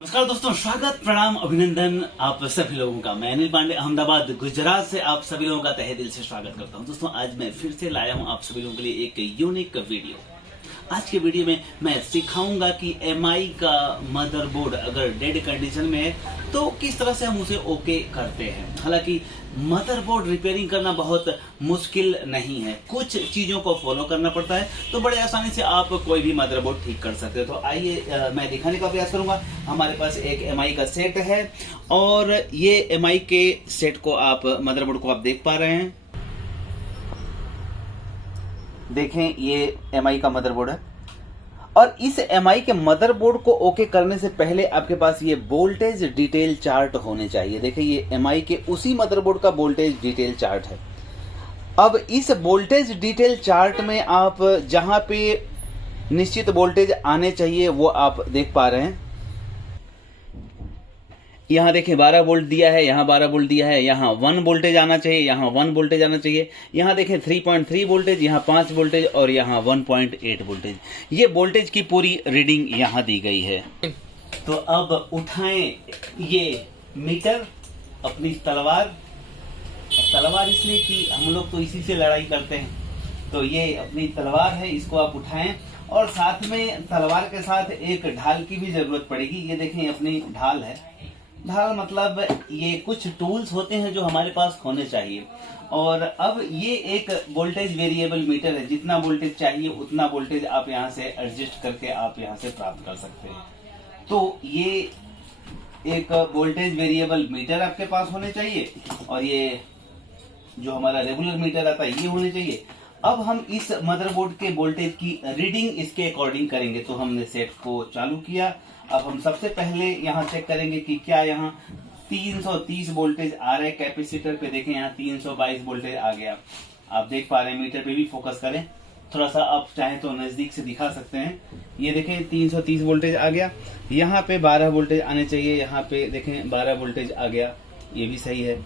नमस्कार दोस्तों, स्वागत, प्रणाम, अभिनंदन आप सभी लोगों का। मैं अनिल पांडे अहमदाबाद गुजरात से आप सभी लोगों का तहे दिल से स्वागत करता हूं। दोस्तों, आज मैं फिर से लाया हूं आप सभी लोगों के लिए एक यूनिक वीडियो। आज के वीडियो में मैं सिखाऊंगा कि एमआई का मदरबोर्ड अगर डेड कंडीशन में है तो किस तरह से हम उसे ओके करते हैं। हालांकि मदरबोर्ड रिपेयरिंग करना बहुत मुश्किल नहीं है, कुछ चीजों को फॉलो करना पड़ता है तो बड़े आसानी से आप कोई भी मदरबोर्ड ठीक कर सकते हो। तो आइए मैं दिखाने का प्रयास करूंगा। हमारे पास एक एमआई का सेट है और ये एमआई के सेट को आप मदरबोर्ड को आप देख पा रहे हैं। देखें, ये एमआई का मदरबोर्ड है और इस एमआई के मदरबोर्ड को ओके करने से पहले आपके पास ये वोल्टेज डिटेल चार्ट होने चाहिए। देखिए, ये एमआई के उसी मदरबोर्ड का वोल्टेज डिटेल चार्ट है। अब इस वोल्टेज डिटेल चार्ट में आप जहां पे निश्चित वोल्टेज आने चाहिए वो आप देख पा रहे हैं। यहाँ देखें 12 वोल्ट दिया है, यहाँ 12 वोल्ट दिया है, यहाँ 1 वोल्टेज आना चाहिए, यहाँ 1 वोल्टेज आना चाहिए। यहाँ देखें 3.3 वोल्टेज, यहाँ 5 वोल्टेज और यहाँ 1.8 वोल्टेज। ये वोल्टेज की पूरी रीडिंग यहाँ दी गई है। तो अब उठाएं ये मीटर, अपनी तलवार इसलिए कि हम लोग तो इसी से लड़ाई करते हैं। तो ये अपनी तलवार है, इसको आप उठाएं और साथ में तलवार के साथ एक ढाल की भी जरूरत पड़ेगी। ये देखें, अपनी ढाल है। ढाल मतलब ये कुछ टूल्स होते हैं जो हमारे पास होने चाहिए। और अब ये एक वोल्टेज वेरिएबल मीटर है, जितना वोल्टेज चाहिए उतना वोल्टेज आप यहाँ से एडजस्ट करके आप यहाँ से प्राप्त कर सकते हैं। तो ये एक वोल्टेज वेरिएबल मीटर आपके पास होने चाहिए और ये जो हमारा रेगुलर मीटर आता है ये होने चाहिए। अब हम इस मदरबोर्ड के वोल्टेज की रीडिंग इसके अकॉर्डिंग करेंगे। तो हमने सेट को चालू किया। अब हम सबसे पहले यहाँ चेक करेंगे कि क्या यहाँ 330 वोल्टेज आ रहा है कैपेसिटर पे। देखें, यहाँ 322 वोल्टेज आ गया। आप देख पा रहे हैं, मीटर पे भी फोकस करें, थोड़ा सा आप चाहें तो नजदीक से दिखा सकते हैं। ये देखें 330 वोल्टेज आ गया। यहाँ पे 12 वोल्टेज आने चाहिए, यहाँ पे देखें 12 वोल्टेज आ गया, ये भी सही है।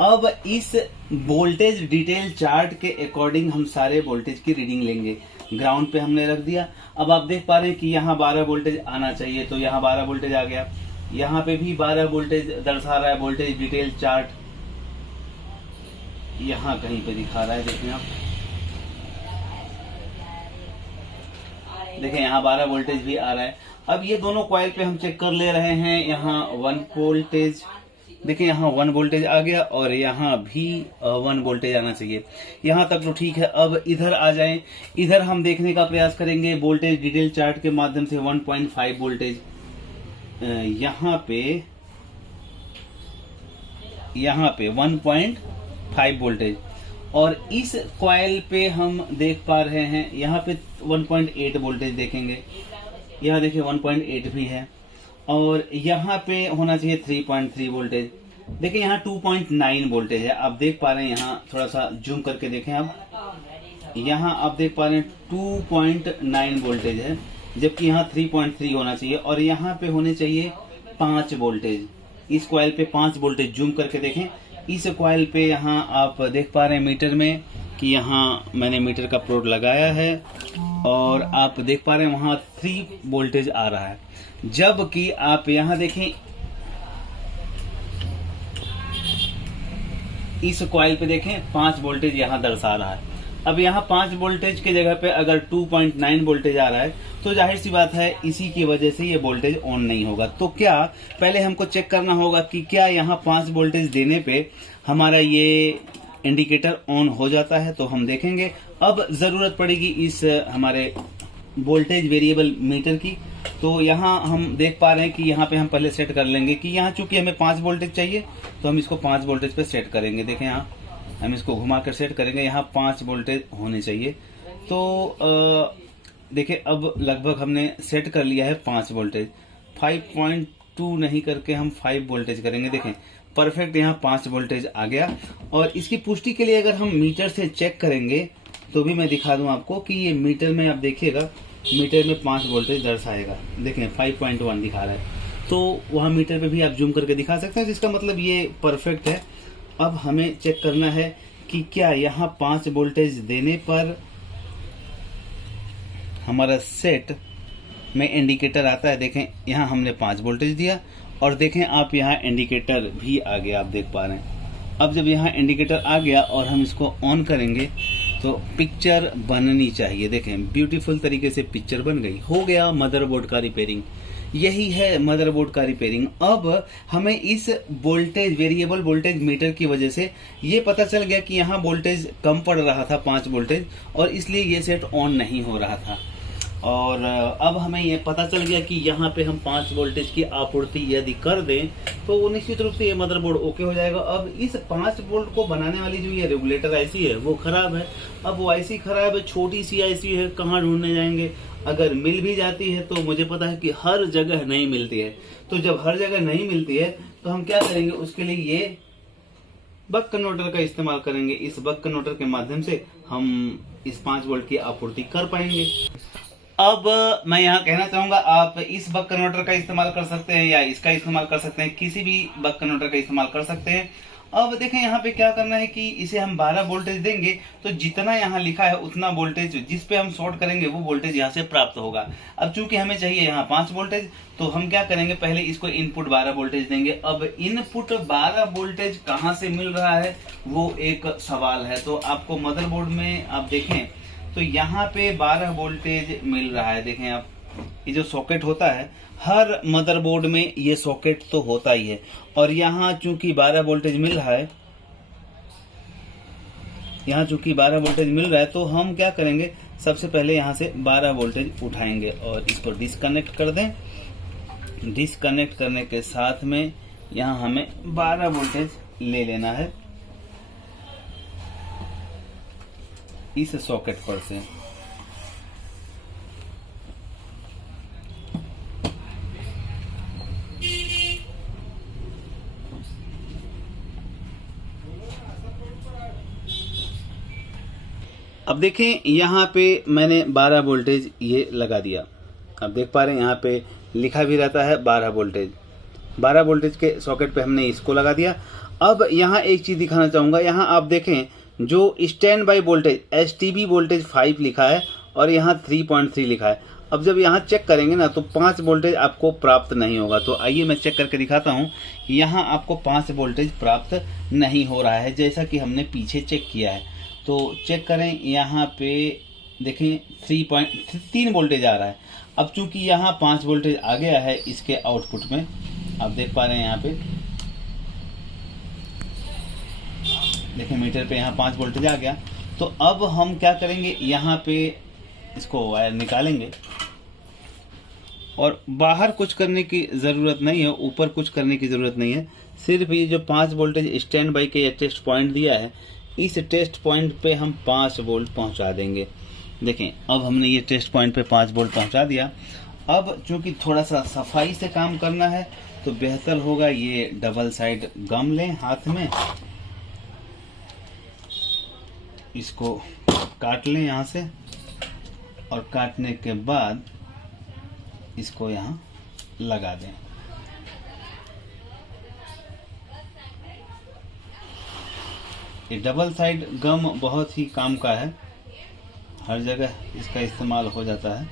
अब इस वोल्टेज डिटेल चार्ट के अकॉर्डिंग हम सारे वोल्टेज की रीडिंग लेंगे। ग्राउंड पे हमने रख दिया। अब आप देख पा रहे हैं कि यहाँ 12 वोल्टेज आना चाहिए, तो यहाँ 12 वोल्टेज आ गया। यहाँ पे भी 12 वोल्टेज दर्शा रहा है वोल्टेज डिटेल चार्ट, यहाँ कहीं पे दिखा रहा है। देखें आप, देखें यहाँ 12 वोल्टेज भी आ रहा है। अब ये दोनों कॉइल पे हम चेक कर ले रहे हैं। यहाँ 1 वोल्टेज, देखिए यहाँ 1 वोल्टेज आ गया और यहाँ भी 1 वोल्टेज आना चाहिए। यहाँ तक तो ठीक है। अब इधर आ जाएं, इधर हम देखने का प्रयास करेंगे वोल्टेज डिटेल चार्ट के माध्यम से। 1.5 वोल्टेज यहाँ पे 1.5 वोल्टेज और इस कॉइल पे हम देख पा रहे हैं यहाँ पे 1.8 वोल्टेज देखेंगे। यहाँ देखिए 1.8 भी है और यहाँ पे होना चाहिए 3.3 वोल्टेज। देखिए यहाँ 2.9 वोल्टेज है। आप देख पा रहे हैं, यहाँ थोड़ा सा जूम करके देखें आप, यहाँ आप देख पा रहे हैं 2.9 वोल्टेज है, जबकि यहाँ 3.3 होना चाहिए और यहाँ पे होने चाहिए 5 वोल्टेज। इस कॉइल पे 5 वोल्टेज, जूम करके देखें। इस कॉइल पे यहाँ आप देख पा रहे हैं मीटर में कि यहाँ मैंने मीटर का प्रोड लगाया है और आप देख पा रहे हैं वहाँ 3 वोल्टेज आ रहा है। जबकि आप यहाँ देखें, इस कॉइल पे देखें 5 वोल्टेज यहाँ दर्शा रहा है। अब यहाँ 5 वोल्टेज के जगह पे अगर 2.9 वोल्टेज आ रहा है तो जाहिर सी बात है इसी की वजह से ये वोल्टेज ऑन नहीं होगा। तो क्या पहले हमको चेक करना होगा कि क्या यहाँ 5 वोल्टेज देने पे हमारा ये इंडिकेटर ऑन हो जाता है। तो हम देखेंगे। अब जरूरत पड़ेगी इस हमारे वोल्टेज वेरिएबल मीटर की। तो यहाँ हम देख पा रहे हैं कि यहाँ पे हम पहले सेट कर लेंगे कि यहाँ चूंकि हमें 5 वोल्टेज चाहिए तो हम इसको 5 वोल्टेज पे सेट करेंगे। देखें, यहाँ हम इसको घुमा कर सेट करेंगे, यहाँ 5 वोल्टेज होने चाहिए। तो देखिए अब लगभग हमने सेट कर लिया है 5 वोल्टेज। 5.2 नहीं करके हम 5 वोल्टेज करेंगे। देखें परफेक्ट, यहाँ 5 वोल्टेज आ गया। और इसकी पुष्टि के लिए अगर हम मीटर से चेक करेंगे तो भी मैं दिखा दूं आपको कि ये मीटर में आप देखिएगा, मीटर में 5 वोल्टेज दर्शाएगा। देखें 5.1 दिखा रहा है। तो वहाँ मीटर पे भी आप जूम करके दिखा सकते हैं, जिसका मतलब ये परफेक्ट है। अब हमें चेक करना है कि क्या यहाँ 5 वोल्टेज देने पर हमारा सेट में इंडिकेटर आता है। देखें यहाँ हमने 5 वोल्टेज दिया और देखें आप यहाँ इंडिकेटर भी आ गया, आप देख पा रहे हैं। अब जब यहाँ इंडिकेटर आ गया और हम इसको ऑन करेंगे तो पिक्चर बननी चाहिए। देखें ब्यूटीफुल तरीके से पिक्चर बन गई। हो गया मदरबोर्ड का रिपेयरिंग। यही है मदरबोर्ड का रिपेयरिंग। अब हमें इस वोल्टेज वेरिएबल वोल्टेज मीटर की वजह से ये पता चल गया कि यहाँ वोल्टेज कम पड़ रहा था 5 वोल्टेज, और इसलिए ये सेट ऑन नहीं हो रहा था। और अब हमें ये पता चल गया कि यहाँ पे हम 5 वोल्टेज की आपूर्ति यदि कर दें तो निश्चित रूप से ये मदरबोर्ड ओके हो जाएगा। अब इस 5 वोल्ट को बनाने वाली जो ये रेगुलेटर आईसी है वो खराब है। अब वो आईसी खराब है, छोटी सी आईसी है, कहाँ ढूंढने जाएंगे। अगर मिल भी जाती है तो मुझे पता है कि हर जगह नहीं मिलती है। तो जब हर जगह नहीं मिलती है तो हम क्या करेंगे, उसके लिए ये बक कन्वर्टर का इस्तेमाल करेंगे। इस बक कन्वर्टर के माध्यम से हम इस 5 वोल्ट की आपूर्ति कर पाएंगे। अब मैं यहाँ कहना चाहूंगा आप इस बक कन्वर्टर का इस्तेमाल कर सकते हैं या इसका इस्तेमाल कर सकते हैं, किसी भी बक कन्वर्टर का इस्तेमाल कर सकते हैं। अब देखें यहाँ पे क्या करना है कि इसे हम 12 वोल्टेज देंगे तो जितना यहाँ लिखा है उतना वोल्टेज जिस पे हम शॉर्ट करेंगे वो वोल्टेज यहाँ से प्राप्त होगा। अब चूंकि हमें चाहिए यहाँ 5 वोल्टेज तो हम क्या करेंगे, पहले इसको इनपुट 12 वोल्टेज देंगे। अब इनपुट 12 वोल्टेज कहाँ से मिल रहा है वो एक सवाल है। तो आपको मदरबोर्ड में आप देखें तो यहाँ पे 12 वोल्टेज मिल रहा है। देखें आप, ये जो सॉकेट होता है हर मदरबोर्ड में ये सॉकेट तो होता ही है, और यहाँ चूंकि 12 वोल्टेज मिल रहा है, यहाँ चूंकि 12 वोल्टेज मिल रहा है तो हम क्या करेंगे, सबसे पहले यहाँ से 12 वोल्टेज उठाएंगे और इसको डिस्कनेक्ट कर दें। डिस्कनेक्ट करने के साथ में यहाँ हमें 12 वोल्टेज ले लेना है इस सॉकेट पर से। अब देखें यहाँ पे मैंने 12 वोल्टेज ये लगा दिया। अब देख पा रहे हैं यहाँ पे लिखा भी रहता है 12 वोल्टेज। 12 वोल्टेज के सॉकेट पे हमने इसको लगा दिया। अब यहाँ एक चीज़ दिखाना चाहूँगा, यहाँ आप देखें जो stand by voltage STB voltage 5 लिखा है और यहाँ 3.3 लिखा है। अब जब यहाँ चेक करेंगे ना तो 5 वोल्टेज आपको प्राप्त नहीं होगा। तो आइए मैं चेक करके दिखाता हूँ कि यहाँ आपको 5 वोल्टेज प्राप्त नहीं हो रहा है, जैसा कि हमने पीछे चेक किया है। तो चेक करें, यहाँ पे देखें 3 वोल्टेज आ रहा है। अब चूंकि यहाँ 5 वोल्टेज आ गया है इसके आउटपुट में, आप देख पा रहे हैं यहाँ पे देखें मीटर पे यहाँ 5 वोल्टेज आ गया। तो अब हम क्या करेंगे, यहाँ पे इसको वायर निकालेंगे और बाहर कुछ करने की ज़रूरत नहीं है, ऊपर कुछ करने की ज़रूरत नहीं है। सिर्फ ये जो 5 वोल्टेज स्टैंड बाई के टेस्ट पॉइंट दिया है, इस टेस्ट पॉइंट पे हम 5 वोल्ट पहुंचा देंगे। देखें अब हमने ये टेस्ट पॉइंट पे 5 वोल्ट पहुंचा दिया। अब चूंकि थोड़ा सा सफाई से काम करना है तो बेहतर होगा ये डबल साइड गम लें हाथ में, इसको काट लें यहाँ से और काटने के बाद इसको यहाँ लगा दें। ये डबल साइड गम बहुत ही काम का है, हर जगह इसका इस्तेमाल हो जाता है।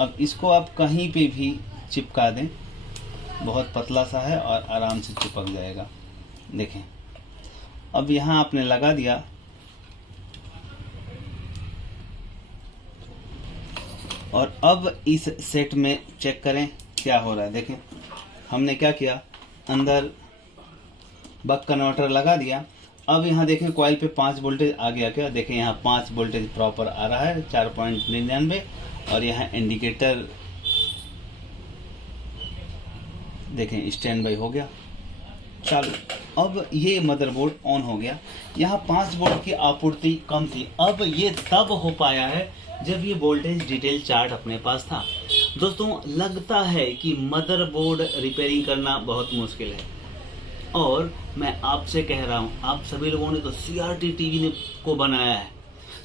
अब इसको आप कहीं पे भी चिपका दें, बहुत पतला सा है और आराम से चिपक जाएगा। देखें अब यहाँ आपने लगा दिया। और अब इस सेट में चेक करें क्या हो रहा है। देखें हमने क्या किया, अंदर बक कन्वर्टर लगा दिया। अब यहाँ देखें कॉइल पे 5 वोल्टेज आ गया क्या, देखें यहाँ 5 वोल्टेज प्रॉपर आ रहा है 4.99, और यहाँ इंडिकेटर देखें स्टैंड बाई हो गया चालू। अब ये मदरबोर्ड ऑन हो गया। यहाँ 5 वोल्ट की आपूर्ति कम थी। अब ये तब हो पाया है जब ये वोल्टेज डिटेल चार्ट अपने पास था। दोस्तों लगता है कि मदरबोर्ड रिपेयरिंग करना बहुत मुश्किल है, और मैं आपसे कह रहा हूँ, आप सभी लोगों ने तो CRT टीवी को बनाया है।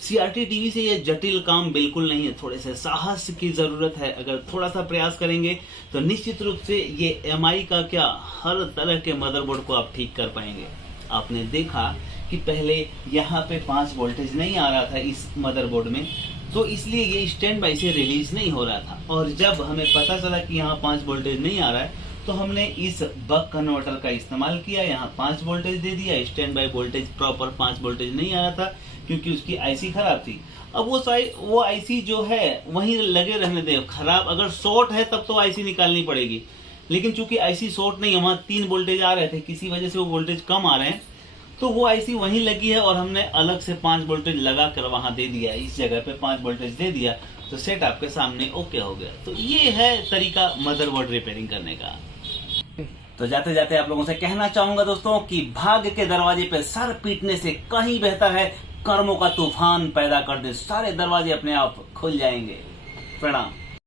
CRT टीवी से ये जटिल काम बिल्कुल नहीं है, थोड़े से साहस की ज़रूरत है। अगर थोड़ा सा प्रयास करेंगे तो निश्चित रूप से ये MI का क्या हर तरह के मदरबोर्ड को आप ठीक कर पाएंगे। आपने देखा कि पहले यहाँ पे 5 वोल्टेज नहीं आ रहा था इस मदरबोर्ड में, तो इसलिए ये स्टैंड बाई से रिलीज नहीं हो रहा था। और जब हमें पता चला कि यहाँ 5 वोल्टेज नहीं आ रहा है तो हमने इस बक कन्वर्टर का इस्तेमाल किया, यहाँ 5 वोल्टेज दे दिया। Stand by voltage proper 5 voltage नहीं आ रहा था क्योंकि उसकी आईसी खराब थी। अब वो आईसी जो है वहीं लगे रहने दे, खराब अगर शॉर्ट है तब तो आईसी निकालनी पड़ेगी, लेकिन चूंकि आईसी शॉर्ट नहीं है, वहां 3 वोल्टेज आ रहे थे, किसी वजह से वो वोल्टेज कम आ रहे हैं, तो वो आईसी वहीं लगी है और हमने अलग से 5 वोल्टेज लगा कर वहां दे दिया, इस जगह पे 5 वोल्टेज दे दिया, तो सेट आपके सामने ओके हो गया। तो ये है तरीका मदरबोर्ड रिपेयरिंग करने का। तो जाते जाते आप लोगों से कहना चाहूंगा दोस्तों कि भाग्य के दरवाजे पे सर पीटने से कहीं बेहतर है कर्मों का तूफान पैदा कर दे, सारे दरवाजे अपने आप खुल जाएंगे। प्रणाम।